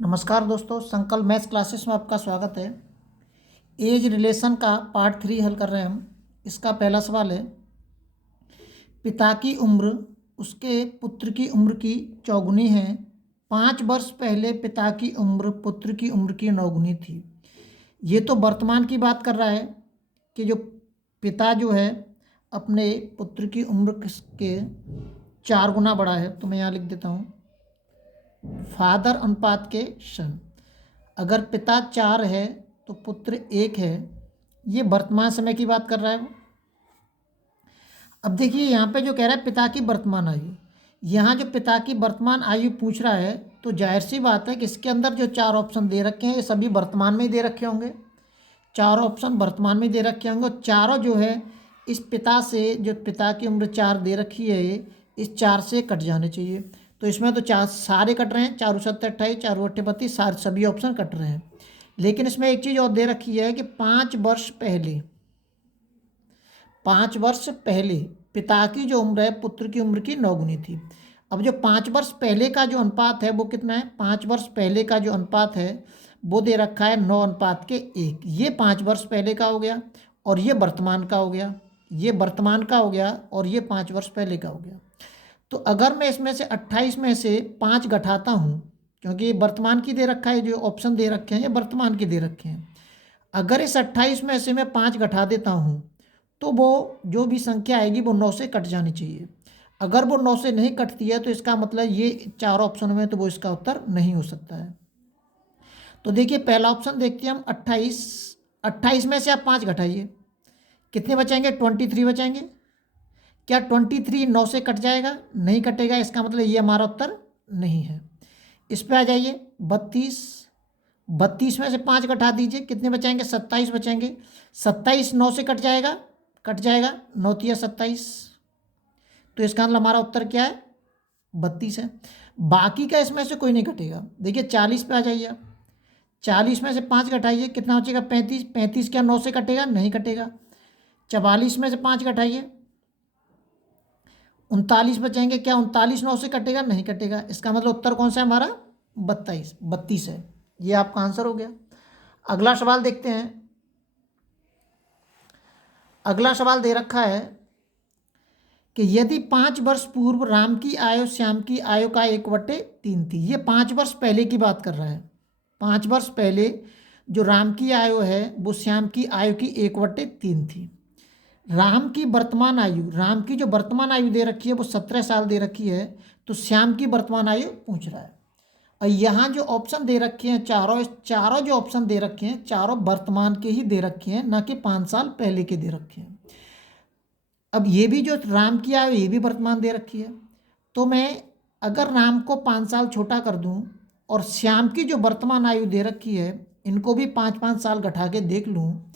नमस्कार दोस्तों, संकल्प मैथ्स क्लासेस में आपका स्वागत है। एज रिलेशन का पार्ट 3 हल कर रहे हैं हम। इसका पहला सवाल है, पिता की उम्र उसके पुत्र की उम्र की चौगुनी है। 5 वर्ष पहले पिता की उम्र पुत्र की उम्र की नौगुनी थी। ये तो वर्तमान की बात कर रहा है कि जो पिता जो है अपने पुत्र की उम्र के 4 गुना बड़ा है। तो मैं यहाँ लिख देता हूँ, फादर अनुपात के सन। अगर पिता 4 है तो पुत्र 1 है। ये वर्तमान समय की बात कर रहा है वो। अब देखिए यहाँ पे जो कह रहा है पिता की वर्तमान आयु, यहाँ जो पिता की वर्तमान आयु पूछ रहा है तो जाहिर सी बात है कि इसके अंदर जो 4 ऑप्शन दे रखे हैं ये सभी वर्तमान में ही दे रखे होंगे। 4 ऑप्शन वर्तमान में दे रखे होंगे और चारों जो है इस पिता से, जो पिता की उम्र 4 दे रखी है, इस 4 से कट जाने चाहिए। तो इसमें तो 4 सारे कट रहे हैं, 4 7 28, 4 8 32, सारे सभी ऑप्शन कट रहे हैं। लेकिन इसमें एक चीज़ और दे रखी है कि 5 वर्ष पहले पिता की जो उम्र है पुत्र की उम्र की 9 गुनी थी। अब जो 5 वर्ष पहले का जो अनुपात है वो कितना है? 5 वर्ष पहले का जो अनुपात है वो दे रखा है 9:1। ये 5 वर्ष पहले का हो गया और ये वर्तमान का हो गया, ये वर्तमान का हो गया और ये 5 वर्ष पहले का हो गया। तो अगर मैं इसमें से 28 में से 5 घटाता हूँ, क्योंकि ये वर्तमान की दे रखा है, जो ऑप्शन दे रखे हैं ये वर्तमान के दे रखे हैं। अगर इस 28 में से मैं 5 घटा देता हूँ तो वो जो भी संख्या आएगी वो 9 से कट जानी चाहिए। अगर वो 9 से नहीं कटती है तो इसका मतलब ये 4 ऑप्शन में तो वो इसका उत्तर नहीं हो सकता है। तो देखिए पहला ऑप्शन देखते हैं हम, 28। 28 में से आप 5 घटाइए, कितने बचेंगे? 23 बचेंगे। क्या 23 9 से कट जाएगा? नहीं कटेगा, इसका मतलब ये हमारा उत्तर नहीं है। इस पे आ जाइए, 32। 32 में से 5 घटा दीजिए, कितने बचाएंगे? 27 बचेंगे। 27 9 से कट जाएगा? कट जाएगा, 9 तिया 27। तो इसका मतलब हमारा उत्तर क्या है? 32 है। बाकी का इसमें से कोई नहीं कटेगा। देखिए 40 पे आ जाइए आप। 40 में से 5 घटाइए, कितना बचेगा? 35। 35 क्या 9 से कटेगा? नहीं कटेगा। 44 में से 5 घटाइए, 39 बचेंगे। क्या 39 9 से कटेगा? नहीं कटेगा। इसका मतलब उत्तर कौन सा है हमारा? 32 है। ये आपका आंसर हो गया। अगला सवाल देखते हैं। अगला सवाल दे रखा है कि यदि 5 वर्ष पूर्व राम की आयु श्याम की आयु का 1/3 थी। ये 5 वर्ष पहले की बात कर रहा है। 5 वर्ष पहले जो राम की आयु है वो श्याम की आयु की 1/3 थी। राम की वर्तमान आयु, राम की जो वर्तमान आयु दे रखी है वो 17 साल दे रखी है। तो श्याम की वर्तमान आयु पूछ रहा है। और यहाँ जो ऑप्शन दे रखे हैं चारों, चारों जो ऑप्शन दे रखे हैं चारों वर्तमान के ही दे रखे हैं, ना कि 5 साल पहले के दे रखे हैं। अब ये भी जो राम की आयु ये भी वर्तमान दे रखी है। तो मैं अगर राम को 5 साल छोटा कर दूं और श्याम की जो वर्तमान आयु दे रखी है इनको भी 5-5 साल घटा के देख लूँ,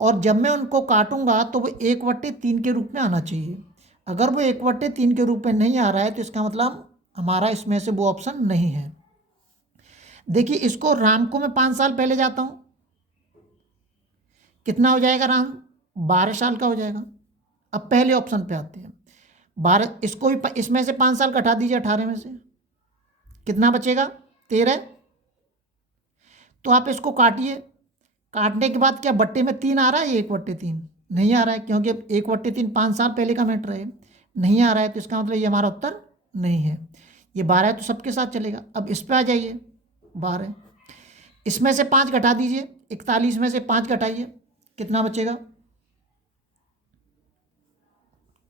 और जब मैं उनको काटूंगा तो वो 1/3 के रूप में आना चाहिए। अगर वो 1/3 के रूप में नहीं आ रहा है तो इसका मतलब हमारा इसमें से वो ऑप्शन नहीं है। देखिए इसको, राम को मैं 5 साल पहले जाता हूँ, कितना हो जाएगा? राम 12 साल का हो जाएगा। अब पहले ऑप्शन पे आते हैं। 12, इसको भी इसमें से 5 साल घटा दीजिए 18 में से, कितना बचेगा? 13। तो आप इसको काटिए। काटने के बाद क्या बट्टे में 3 आ रहा है? 1/3 नहीं आ रहा है, क्योंकि 1/3 5 साल पहले का मैटर है, नहीं आ रहा है। तो इसका मतलब ये हमारा उत्तर नहीं है। ये 12 है तो सबके साथ चलेगा। अब इस पर आ जाइए, 12। इसमें से 5 घटा दीजिए, 41 में से 5 घटाइए, कितना बचेगा?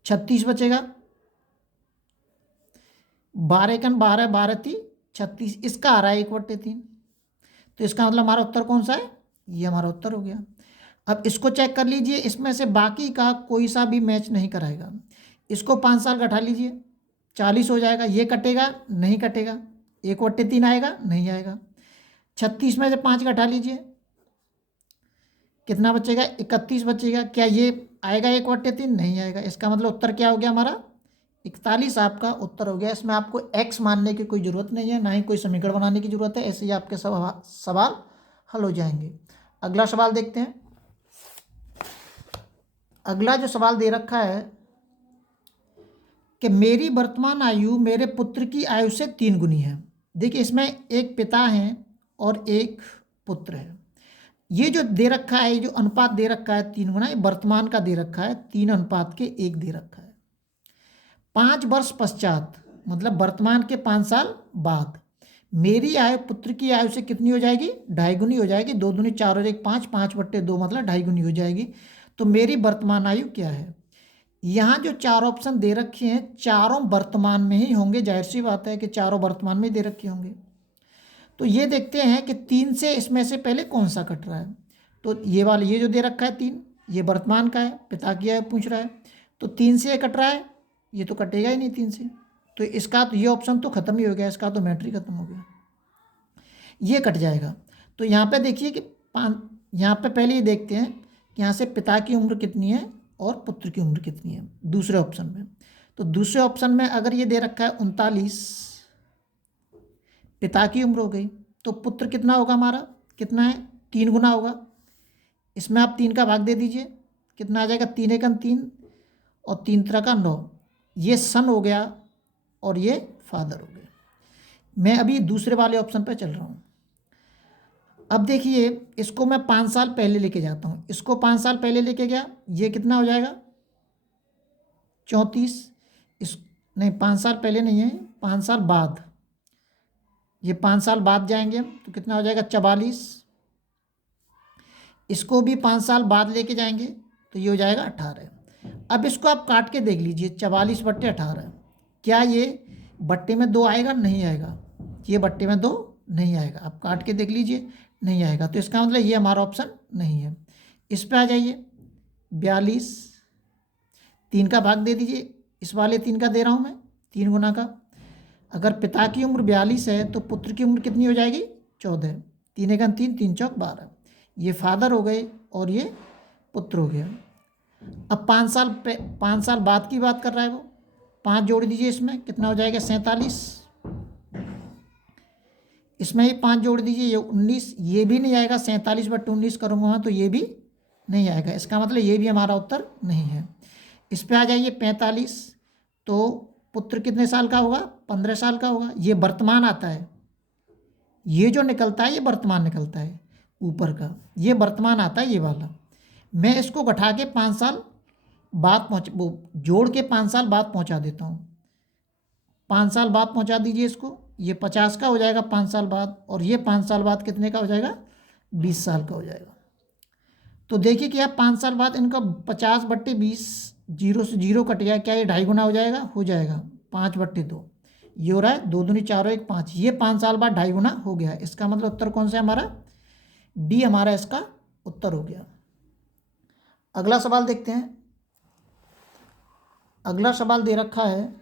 36 बचेगा। 12 कन 12, 12 ती 36, इसका आ रहा है 1/3। तो इसका मतलब हमारा उत्तर कौन सा है? ये हमारा उत्तर हो गया। अब इसको चेक कर लीजिए, इसमें से बाकी का कोई सा भी मैच नहीं कराएगा। इसको 5 साल घटा लीजिए, 40 हो जाएगा। ये कटेगा? नहीं कटेगा। 1/3 आएगा? नहीं आएगा। 36 में से 5 घटा लीजिए, कितना बचेगा? 31 बचेगा। क्या ये आएगा 1/3? नहीं आएगा। इसका मतलब उत्तर क्या हो गया हमारा? 41 आपका उत्तर हो गया। इसमें आपको एक्स मानने की कोई ज़रूरत नहीं है, ना ही कोई समीकरण बनाने की ज़रूरत है। ऐसे ही आपके सब सवाल हल हो जाएंगे। अगला सवाल देखते हैं। अगला जो सवाल दे रखा है कि मेरी वर्तमान आयु मेरे पुत्र की आयु से 3 गुनी है। देखिए इसमें एक पिता हैं और 1 पुत्र है। ये जो दे रखा है, ये जो अनुपात दे रखा है 3 गुना, ये वर्तमान का दे रखा है, 3:1 दे रखा है। 5 वर्ष पश्चात मतलब वर्तमान के 5 साल बाद मेरी आयु पुत्र की आयु से कितनी हो जाएगी? 2.5 गुनी हो जाएगी। 2 दूनी 4 और 1 5, 5/2 मतलब 2.5 गुनी हो जाएगी। तो मेरी वर्तमान आयु क्या है? यहाँ जो 4 ऑप्शन दे रखे हैं चारों वर्तमान में ही होंगे, जाहिर सी बात है कि चारों वर्तमान में दे रखे होंगे। तो ये देखते हैं कि 3 से इसमें से पहले कौन सा कट रहा है। तो ये वाला, ये जो दे रखा है 3, ये वर्तमान का है, पिता की आयु पूछ रहा है, तो 3 से ये कट रहा है, ये तो कटेगा ही नहीं 3 से। तो इसका तो ये ऑप्शन तो खत्म ही हो गया, इसका तो मैटर ही खत्म हो गया, ये कट जाएगा। तो यहाँ पे देखिए कि यहाँ पे पहले ये देखते हैं कि यहाँ से पिता की उम्र कितनी है और पुत्र की उम्र कितनी है दूसरे ऑप्शन में। तो दूसरे ऑप्शन में अगर ये दे रखा है 39, पिता की उम्र हो गई, तो पुत्र कितना होगा हमारा? कितना है? 3 गुना होगा। इसमें आप 3 का भाग दे दीजिए, कितना आ जाएगा? 3 एकम 3 और 3 त्रिक 9, ये सन हो गया और ये फादर हो गया। मैं अभी दूसरे वाले ऑप्शन पर चल रहा हूँ। अब देखिए, इसको मैं 5 साल पहले लेके जाता हूँ, इसको 5 साल पहले लेके गया, ये कितना हो जाएगा? 34। इस नहीं, 5 साल पहले नहीं है, 5 साल बाद, ये 5 साल बाद जाएंगे हम, तो कितना हो जाएगा? 44। इसको भी 5 साल बाद लेके जाएंगे तो ये हो जाएगा 18। अब इसको आप काट के देख लीजिए, 44/18, क्या ये बट्टे में 2 आएगा? नहीं आएगा, ये बट्टे में 2 नहीं आएगा। आप काट के देख लीजिए, नहीं आएगा। तो इसका मतलब ये हमारा ऑप्शन नहीं है। इस पे आ जाइए, 42, 3 का भाग दे दीजिए, इस वाले 3 का दे रहा हूँ मैं, 3 गुना का। अगर पिता की उम्र 42 है तो पुत्र की उम्र कितनी हो जाएगी? 14। 3 एकम 3, 3 चौक 12, ये फादर हो गए और ये पुत्र हो गया। अब 5 साल बाद की बात कर रहा है वो, 5 जोड़ दीजिए, इसमें कितना हो जाएगा? 47। इसमें ही 5 जोड़ दीजिए, ये 19, ये भी नहीं आएगा। 47/19 करूँगा तो ये भी नहीं आएगा, इसका मतलब ये भी हमारा उत्तर नहीं है। इस पे आ जाइए, 45, तो पुत्र कितने साल का होगा? 15 साल का होगा। ये वर्तमान आता है, ये जो निकलता है ये वर्तमान निकलता है, ऊपर का ये वर्तमान आता है, ये वाला। मैं इसको घटा के 5 साल बाद वो जोड़ के 5 साल बाद पहुंचा देता हूँ। 5 साल बाद पहुंचा दीजिए इसको, ये 50 का हो जाएगा 5 साल बाद, और ये 5 साल बाद कितने का हो जाएगा? 20 साल का हो जाएगा। तो देखिए कि आप 5 साल बाद इनका 50/20, 0 से 0 कट गया, क्या ये 2.5 गुना हो जाएगा? हो जाएगा। 5/2 ये हो रहा है, 2 दूनी 4 और 1 5, ये 5 साल बाद 2.5 गुना हो गया। इसका मतलब उत्तर कौन सा है हमारा? डी हमारा इसका उत्तर हो गया। अगला सवाल देखते हैं। अगला सवाल दे रखा है,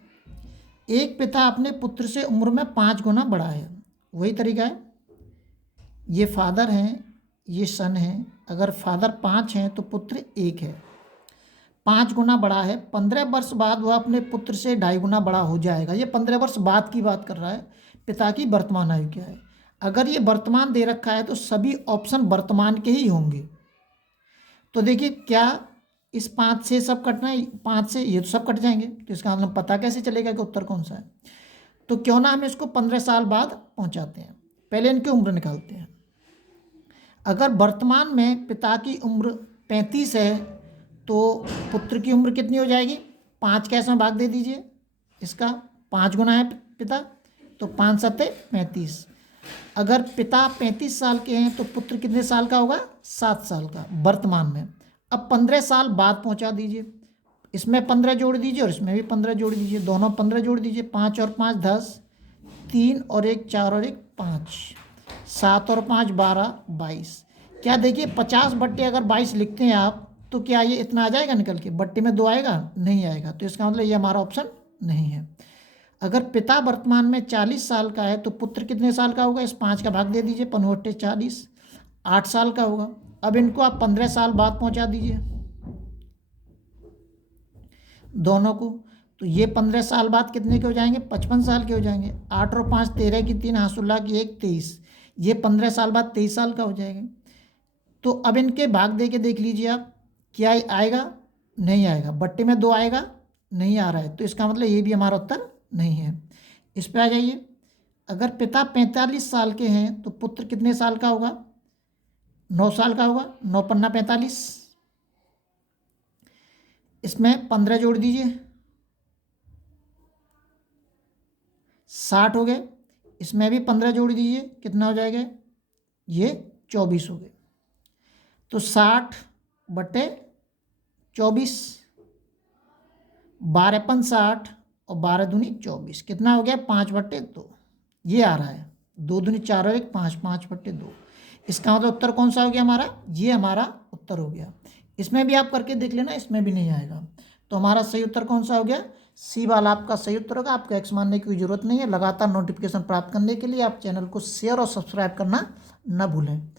एक पिता अपने पुत्र से उम्र में 5 गुना बड़ा है। वही तरीका है, ये फादर हैं, ये सन है। अगर फादर 5 हैं तो पुत्र 1 है, 5 गुना बड़ा है। 15 वर्ष बाद वह अपने पुत्र से 2.5 गुना बड़ा हो जाएगा। ये 15 वर्ष बाद की बात कर रहा है। पिता की वर्तमान आयु क्या है? अगर ये वर्तमान दे रखा है तो सभी ऑप्शन वर्तमान के ही होंगे। तो देखिए, क्या इस 5 से सब कटना है? 5 से ये तो सब कट जाएंगे, तो इसका मतलब पता कैसे चलेगा कि उत्तर कौन सा है? तो क्यों ना हम इसको 15 साल बाद पहुंचाते हैं। पहले इनकी उम्र निकालते हैं। अगर वर्तमान में पिता की उम्र 35 है तो पुत्र की उम्र कितनी हो जाएगी? 5 का इसमें भाग दे दीजिए, इसका 5 गुना है पिता, तो 5 7 35। अगर पिता 35 साल के हैं तो पुत्र कितने साल का होगा? 7 साल का वर्तमान में। अब 15 साल बाद पहुंचा दीजिए, इसमें 15 जोड़ दीजिए और इसमें भी 15 जोड़ दीजिए, दोनों 15 जोड़ दीजिए। 5 और 5 10, 3 और 1 4 और 1 5, 7 और 5 12 22। क्या देखिए, 50/22 लिखते हैं आप तो क्या ये इतना आ जाएगा निकल के? बट्टे में 2 आएगा? नहीं आएगा। तो इसका मतलब ये हमारा ऑप्शन नहीं है। अगर पिता वर्तमान में 40 साल का है तो पुत्र कितने साल का होगा? इस 5 का भाग दे दीजिए, 5 40, 8 साल का होगा। अब इनको आप 15 साल बाद पहुंचा दीजिए दोनों को, तो ये 15 साल बाद कितने के हो जाएंगे? 55 साल के हो जाएंगे। 8 और 5 13 की 3, हासुल्ला की 1 23, ये 15 साल बाद 23 साल का हो जाएगा। तो अब इनके भाग दे के देख लीजिए आप, क्या आएगा? नहीं आएगा। बट्टे में 2 आएगा? नहीं आ रहा है। तो इसका मतलब ये भी हमारा उत्तर नहीं है। इस पे आ जाइए। अगर पिता 45 साल के हैं तो पुत्र कितने साल का होगा? 9 साल का होगा। 9 पन्ना 45, इसमें 15 जोड़ दीजिए, 60 हो गए। इसमें भी 15 जोड़ दीजिए, कितना हो जाएगा? ये 24 हो गए। तो 60/24, 12×5 = 60 और 12×2 = 24, कितना हो गया? 5/2। ये आ रहा है 2×2 = 4 और 1 5, 5/2। इसका मतलब उत्तर कौन सा हो गया हमारा? ये हमारा उत्तर हो गया। इसमें भी आप करके देख लेना, इसमें भी नहीं आएगा। तो हमारा सही उत्तर कौन सा हो गया? सी वाला आपका सही उत्तर होगा। आपको एक्स मानने की जरूरत नहीं है। लगातार नोटिफिकेशन प्राप्त करने के लिए आप चैनल को शेयर और सब्सक्राइब करना न भूलें।